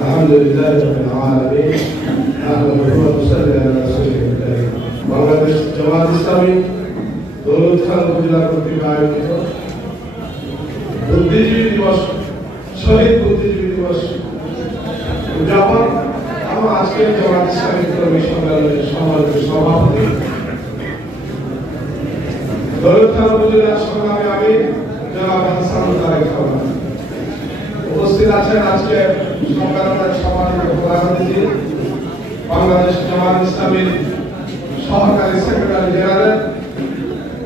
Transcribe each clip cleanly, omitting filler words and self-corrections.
আলহামদুলিল্লাহ রাব্বিল আলামিন আল্লাহুম্মা সাল্লি আলা রাসূলিল কারীম। বাংলাদেশ জামাত ইসলামী দৌলত খান উপজেলা কর্তৃক আয়োজিত বুদ্ধিজীবী দিবস, শহীদ বুদ্ধিজীবী দিবস উদযাপন এবং আজকের জামাত ইসলামী কর্মী সম্মেলনের সম্মানিত সভাপতি দৌলত খান উপজেলার সংগ্রামী আমির জনাব হাসান তারেক খান, উপস্থিত আছেন আজকে সম্মেলনের সম্মানিত প্রধান অতিথি বাংলাদেশ জামাত ইসলামীর সহকারী সেক্রেটারি জেনারেল,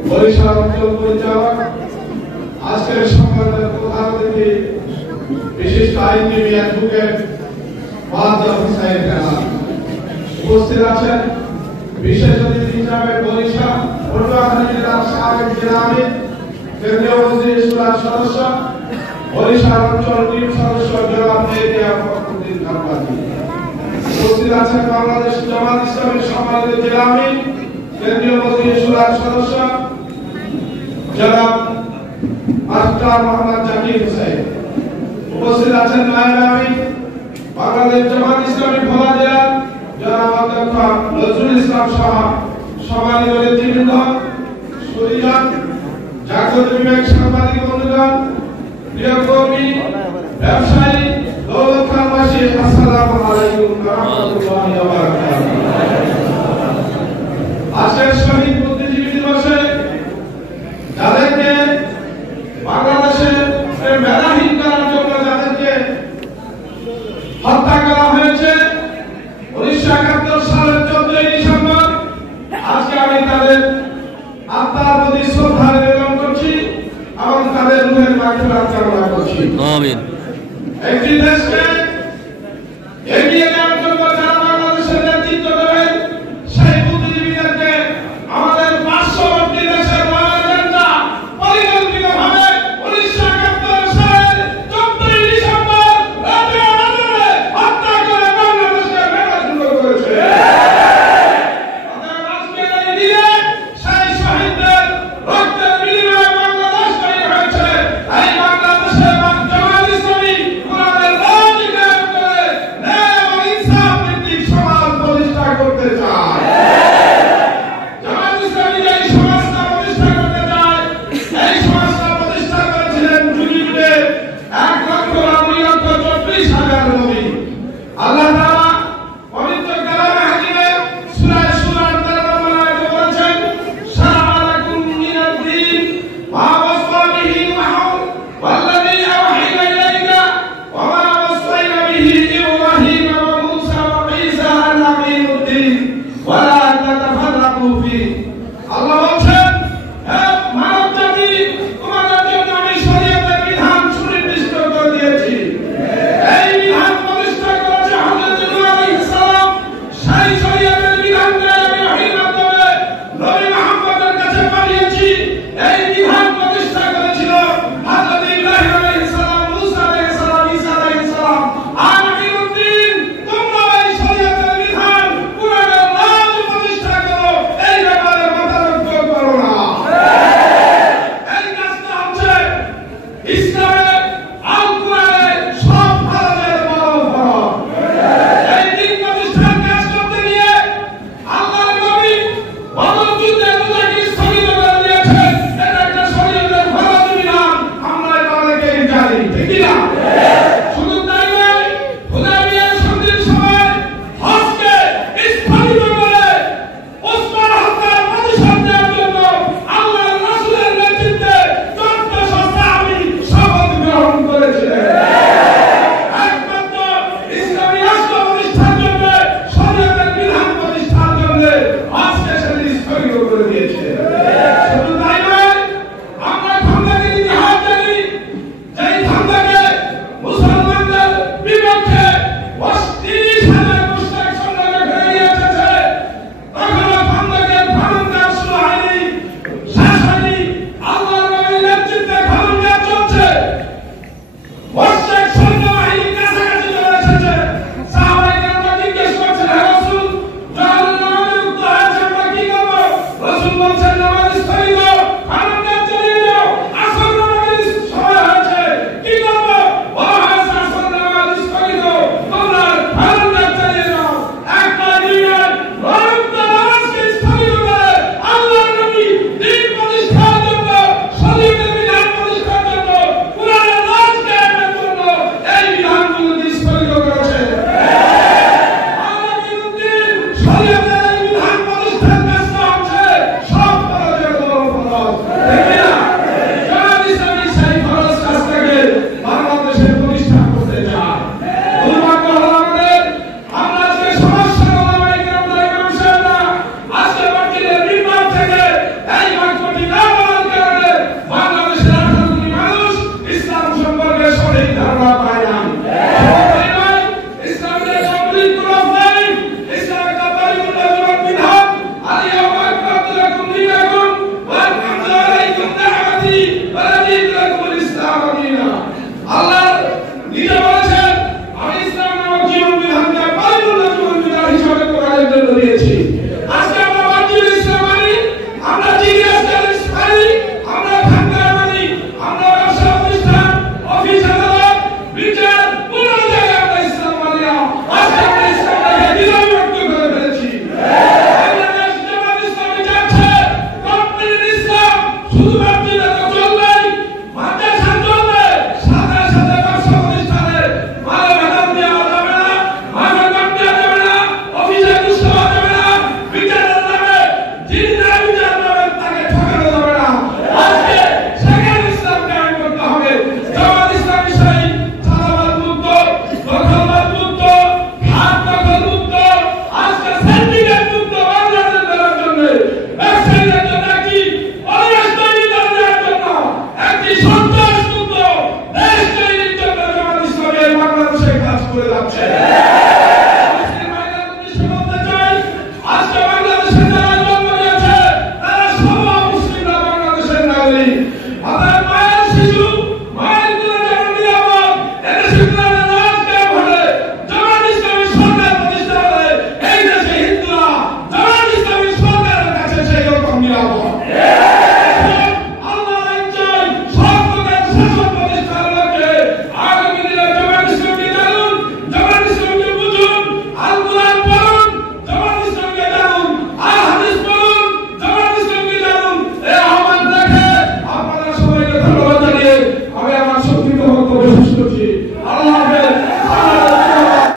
বরিশাল অঞ্চল পরিচালক, আজকের সম্মেলনের প্রধান অতিথি বিশিষ্ট আইনজীবী অ্যাডভোকেট ওয়াদুল হোসেন খান, উপস্থিত আছেন বিশেষ অতিথি হিসাবে বরিশাল পটুয়াখালী জেলার সাবেক জেলা আমির, কেন্দ্রীয় মজলিস শুরার সদস্য, বরিশাল অঞ্চল টিম সদস্য জনাব এটিএম ফখরুদ্দিন খানবাদী, উপস্থিত আছেন বাংলাদেশ জামাত ইসলামীর সম্মানিত জেলা আমির, কেন্দ্রীয় মজলিস শুরার সদস্য জনাব মাস্টার মোহাম্মদ জাকির হোসেন, উপস্থিত আছেন নায়েব আমির বাংলাদেশ জামাত ইসলামী ভোলা জেলা জনাব অধ্যক্ষ নজরুল ইসলাম সহ সম্মানিত নেতৃবৃন্দ, সুধীজন, জাগ্রত বিবেক, সাংবাদিক বন্ধুগণ, প্রিয় কর্মী, ব্যবসায়ী, দৌলত খানবাসী, আসসালামু আলাইকুম ওয়া রাহমাতুল্লাহি ওয়া বারাকাতুহু। আজকের শহীদ বুদ্ধিজীবী দিবসে যাদেরকে বাংলাদেশের মেধাহীন করার জন্য যাদেরকে হত্যা করা হয়েছে 1971 সালের 14 ডিসেম্বর, আজকে আমি তাদের আত্মার প্রতি শ্রদ্ধা নিবেদন করছি এবং তাদের রূহের মাগফিরাত কামনা করছি। আমিন। একটি দেশকে এগিয়ে নেওয়ার জন্য যারা বাংলাদেশের নেতৃত্ব দেবেন সেই বুদ্ধিজীবীদেরকে আমাদের পার্শ্ববর্তী দেশের এজেন্ডা পরিকল্পিতভাবে 1971 সালের 14 ডিসেম্বর রাতে আমাদের হত্যা করে বাংলাদেশকে মেধাশূন্য করেছে। আমাদের আজকের এই দিনে সেই শহীদদের রক্তের বিনিময়ে বাংলাদেশ তৈরি হয়েছে। এই বাংলাদেশে জামাত ইসলামী কোরআনের রাজ কায়েম করে ন্যায় এবং ইনসাফ ভিত্তিক সমাজ প্রতিষ্ঠা করতে চায়। জামাত ইসলামী এই সমাজটা প্রতিষ্ঠা করতে চায়। এই সমাজটা প্রতিষ্ঠা করেছিলেন যুগে 1,40,40,000 নবী। আল্লাহ তাআলা পবিত্র কালামে হাকিমে সূরা শুরার 13 নম্বর আয়াতে বলেছেন, শারা'a লাকুম মিনাদ দীন মা ওয়াসা বিহি নূহন ওয়াল্লাযী আওহাইনা ইলাইকা ওয়া মা ওয়াসাইনা বিহি ইব্রাহীম ওয়া মূসা ওয়া ঈসা আন আকিমুদ দীন ওয়া লা তাতাফাররাকু ফীহি। আল্লাহ বলেন, হে মানব জাতি, তোমাদের জন্য আমি শরীয়তের বিধান সুনির্দিষ্ট করে দিয়েছি। এই বিধান প্রতিষ্ঠা করেছে হযরত নূহ আলাইহিস সালাম। সেই শরীয়তের বিধানকে আমি ওহীর মাধ্যমে নবী মুহাম্মদের কাছে পাঠিয়েছি। এই বিধান প্রতিষ্ঠা করেছিল হযরত ইব্রাহিম আলাইহিস সালাম, মূসা আলাইহিস সালাম, ঈসা আলাইহিস সালাম। আর আকিমুদ্দিন, তোমরা এই শরীয়তের বিধান কুরআনের রাজ প্রতিষ্ঠা করো, এই ব্যাপারে মতানৈক্য করো না। এই কাজটা হচ্ছে ইসলামে আল কুরআনে সব ফরজের বড় ফরজ। এই দিন প্রতিষ্ঠার কাজ করতে গিয়ে আল্লাহর নবী বদর যুদ্ধে রোজাকে স্থগিত করে দিয়েছেন। এটা একটা শরীয়তের ফরজ বিধান, আমরা এটা অনেকেই জানি, ঠিক কি না? শুধু তাই নয়, হুদায়বিয়ার সন্ধির সময় হজকে স্থগিত করে ওসমান হত্যার প্রতিশোধ নেওয়ার জন্য আল্লাহর রাসূলের নেতৃত্বে 1400 সাহাবী শপথ করে যাচ্ছে।